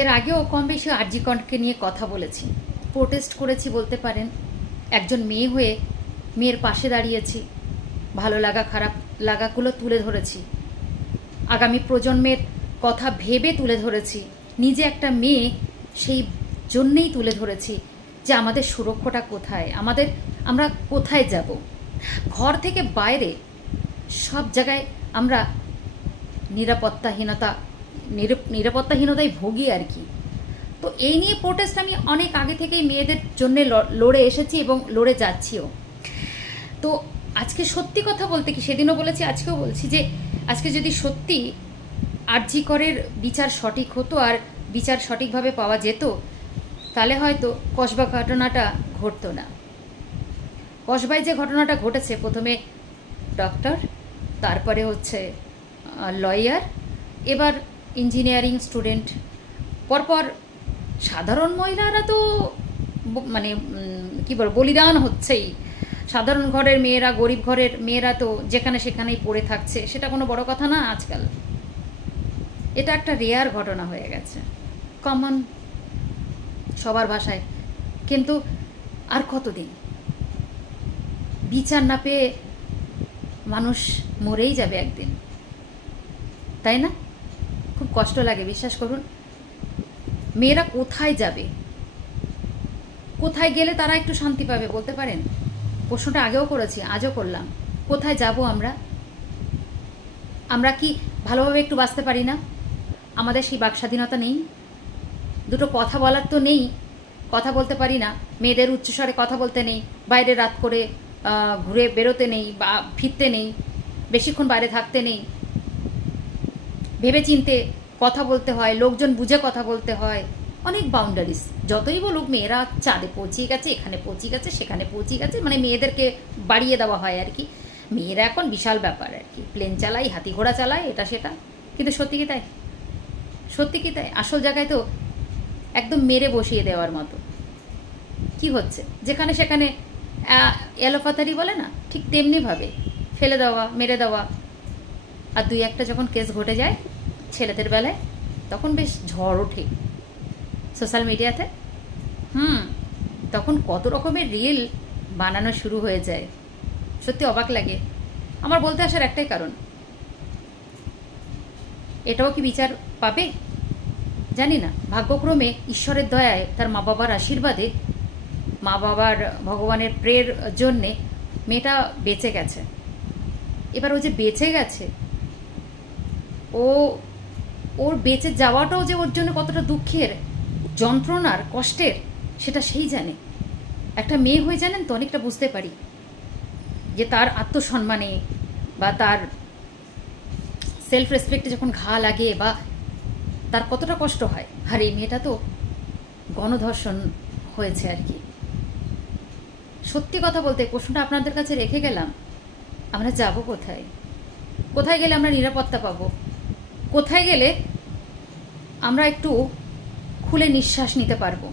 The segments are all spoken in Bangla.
এর আগেও কম বেশি আরজি করকে নিয়ে কথা বলেছি, প্রোটেস্ট করেছি বলতে পারেন। একজন মেয়ে হয়ে মেয়ের পাশে দাঁড়িয়েছি, ভালো লাগা খারাপ লাগাগুলো তুলে ধরেছি, আগামী প্রজন্মের কথা ভেবে তুলে ধরেছি, নিজে একটা মেয়ে সেই জন্যেই তুলে ধরেছি যে আমাদের সুরক্ষাটা কোথায়, আমরা কোথায় যাব। ঘর থেকে বাইরে সব জায়গায় আমরা নিরাপত্তাহীনতায় ভুগি আর কি। তো এই নিয়ে প্রোটেস্ট আমি অনেক আগে থেকেই মেয়েদের জন্য লড়ে এসেছি এবং লড়ে যাচ্ছিও। তো আজকে সত্যি কথা বলতে কি, সেদিনও বলেছি আজকেও বলছি যে আজকে যদি সত্যি আরজি করের বিচার সঠিক হতো আর বিচার সঠিকভাবে পাওয়া যেত, তাহলে হয়তো কসবা ঘটনাটা ঘটতো না। কসবায় যে ঘটনাটা ঘটেছে, প্রথমে ডক্টর, তারপরে হচ্ছে লয়ার, এবার ইঞ্জিনিয়ারিং স্টুডেন্ট, পরপর সাধারণ মহিলারা তো মানে কি বল বলিদান হচ্ছেই। সাধারণ ঘরের মেয়েরা, গরিব ঘরের মেয়েরা তো যেখানে সেখানেই পড়ে থাকছে, সেটা কোনো বড় কথা না আজকাল। এটা একটা রেয়ার ঘটনা হয়ে গেছে, কমন সবার ভাষায়। কিন্তু আর কতদিন বিচার না পেয়ে মানুষ মরেই যাবে একদিন, তাই না? খুব কষ্ট লাগে, বিশ্বাস করুন। মেয়েরা কোথায় যাবে, কোথায় গেলে তারা একটু শান্তি পাবে বলতে পারেন? প্রশ্নটা আগেও করেছি, আজও করলাম। কোথায় যাব আমরা? আমরা কি ভালোভাবে একটু বাঁচতে পারি না? আমাদের সেই বাক স্বাধীনতা নেই? দুটো কথা বলার তো নেই, কথা বলতে পারি না, মেয়েদের উচ্চস্বরে কথা বলতে নেই, বাইরে রাত করে ঘুরে বেরোতে নেই বা ফিরতে নেই, বেশিক্ষণ বাইরে থাকতে নেই, ভেবে চিনতে কথা বলতে হয়, লোকজন বুঝে কথা বলতে হয়, অনেক বাউন্ডারিজ। যতই বলুক মেয়েরা চাঁদে পৌঁছে গেছে, এখানে পৌঁছে গেছে, সেখানে পৌঁছে গেছে, মানে মেয়েদেরকে বাড়িয়ে দেওয়া হয় আর কি। মেয়েরা এখন বিশাল ব্যাপার আর কি, প্লেন চালায়, হাতি ঘোড়া চালায়, এটা সেটা। কিন্তু সত্যি কি তাই? সত্যি কি তাই? আসল জায়গায় তো একদম মেরে বসিয়ে দেওয়ার মতো। কি হচ্ছে যেখানে সেখানে এলোপাতারি বলে না, ঠিক তেমনিভাবে ফেলে দেওয়া, মেরে দেওয়া। আর দুই একটা যখন কেস ঘটে যায় ছেলেদের বেলায়, তখন বেশ ঝড় ওঠে সোশ্যাল মিডিয়াতে। তখন কত রকমের রিল বানানো শুরু হয়ে যায়, সত্যি অবাক লাগে। আমার বলতে আসার একটাই কারণ, এটাও কি বিচার পাবে জানি না। ভাগ্যক্রমে ঈশ্বরের দয়ায়, তার মা বাবার আশীর্বাদে, মা বাবার ভগবানের প্রের জন্যে মেয়েটা বেঁচে গেছে। এবার ও যে বেঁচে গেছে, ওর বেঁচে যাওয়াটাও যে ওর জন্য কতটা দুঃখের, যন্ত্রণার, কষ্টের, সেটা সেই জানে। একটা মেয়ে হয়ে জানেন তো অনেকটা বুঝতে পারি যে তার আত্মসম্মানে বা তার সেলফ রেসপেক্টে যখন ঘা লাগে বা তার কতটা কষ্ট হয়। আর এই মেয়েটা তো গণধর্ষণ হয়েছে আর কি। সত্যি কথা বলতে প্রশ্নটা আপনাদের কাছে রেখে গেলাম, আমরা যাব কোথায়? কোথায় গেলে আমরা নিরাপত্তা পাবো? কোথায় গেলে আমরা একটু খুলে নিঃশ্বাস নিতে পারবো,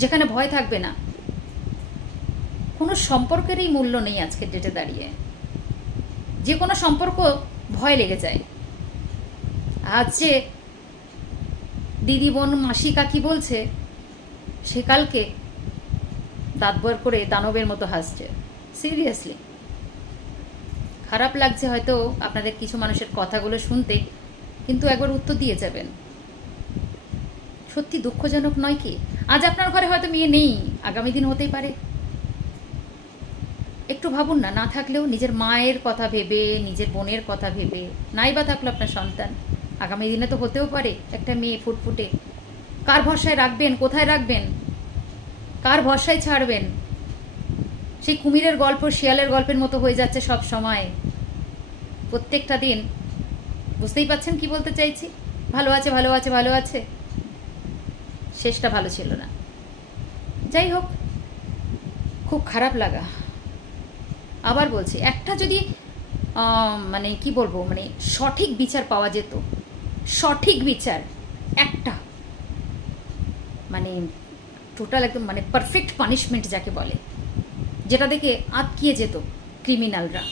যেখানে ভয় থাকবে না? কোনো সম্পর্কেরই মূল্য নেই আজকের ডেটে দাঁড়িয়ে। যে কোনো সম্পর্ক ভয় লেগে যায়। আজ যে দিদি, বোন, মাসি, কাকি বলছে, সে কালকে দাঁত বার করে দানবের মতো হাসছে। সিরিয়াসলি খারাপ লাগছে হয়তো আপনাদের কিছু মানুষের কথাগুলো শুনতে, কিন্তু একবার উত্তর দিয়ে যাবেন। সত্যি দুঃখজনক নয় কি? আজ আপনার ঘরে হয়তো মেয়ে নেই, আগামী দিন হতেই পারে। একটু ভাবুন না, না থাকলেও নিজের মায়ের কথা ভেবে, নিজের বোনের কথা ভেবে, নাই বা থাকলো আপনার সন্তান, আগামী দিনে তো হতেও পারে একটা মেয়ে ফুটফুটে। কার ভরসায় রাখবেন? কোথায় রাখবেন? কার ভরসায় ছাড়বেন? সেই কুমিরের গল্প শিয়ালের গল্পের মতো হয়ে যাচ্ছে সব সময়, প্রত্যেকটা দিন। বুঝতেই পাচ্ছেন কি বলতে চাইছি? ভালো আছে, ভালো আছে, ভালো আছে, শেষটা ভালো ছিল না। যাই হোক, খুব খারাপ লাগা। আবার বলছি, একটা যদি মানে কি বলবো, মানে সঠিক বিচার পাওয়া যেত, সঠিক বিচার, একটা মানে টোটাল একদম মানে পারফেক্ট পানিশমেন্ট যাকে বলে, যেটা দেখে আটকিয়ে যেত ক্রিমিনালরা,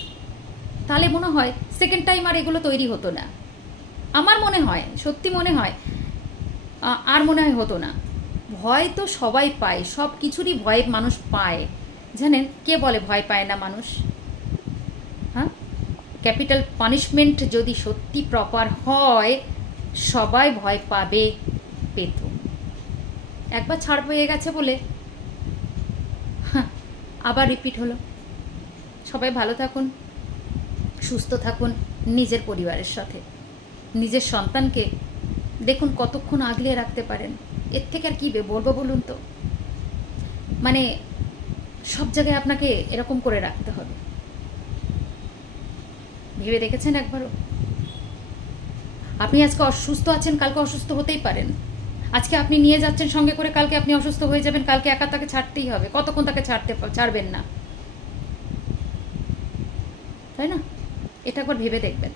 তাহলে মনে হয় সেকেন্ড টাইম আর এগুলো তৈরি হতো না। আমার মনে হয়, সত্যি মনে হয়, আর মনে হয় হতো না। ভয় তো সবাই পায়, সব কিছুরই ভয় মানুষ পায়। জানেন কে বলে ভয় পায় না মানুষ? হ্যাঁ, ক্যাপিটাল পানিশমেন্ট যদি সত্যি প্রপার হয় সবাই ভয় পাবে, পেত। একবার ছাড় পেয়ে গেছে বলে আবার রিপিট হলো। সবাই ভালো থাকুন, সুস্থ থাকুন, নিজের পরিবারের সাথে। নিজের সন্তানকে দেখুন কতক্ষণ আগলে রাখতে পারেন, এর থেকে আর কী বলবো বলুন তো। মানে সব জায়গায় আপনাকে এরকম করে রাখতে হবে? ভেবে দেখেছেন একবারও? আপনি আজকে অসুস্থ আছেন, কালকে অসুস্থ হতেই পারেন। আজকে আপনি নিয়ে যাচ্ছেন সঙ্গে করে, কালকে আপনি অসুস্থ হয়ে যাবেন, কালকে একা তাকে ছাড়তেই হবে। কতক্ষণ তাকে ছাড়বেন না, তাই না? এটা একবার ভেবে দেখবেন।